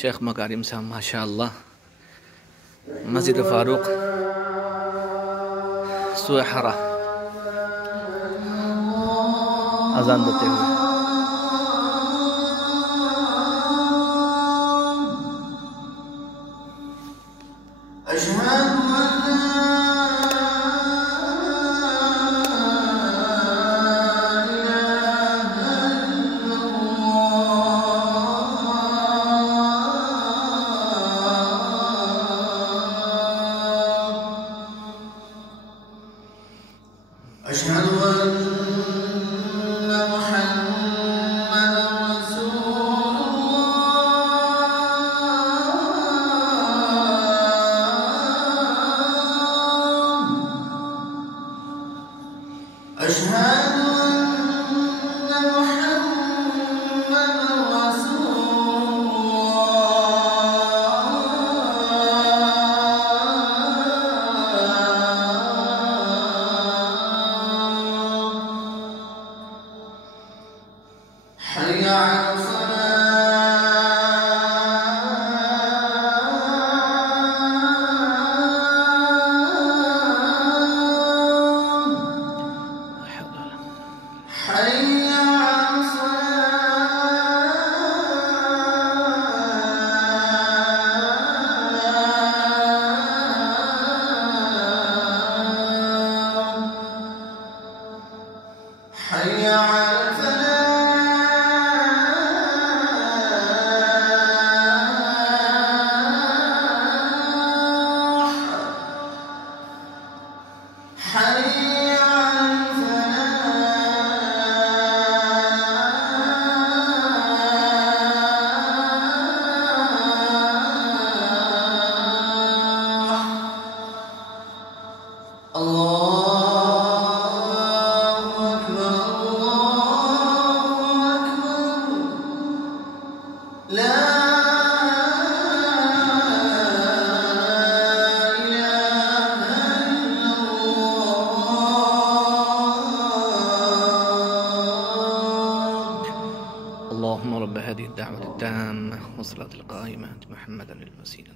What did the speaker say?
शेख मकारिम साहब माशाअल्लाह मस्जिद फारूक सुहरा अजान देते हुए। अशहदु अन्न मुहम्मदन रसूलुल्लाह। अशहदु अन्न मुहम्मदन रसूलुल्लाह। حي على الصلاة حي على الصلاة حي على اللهم رب هذه الدعوة التامة والصلاة القائمة محمدا للوسيلة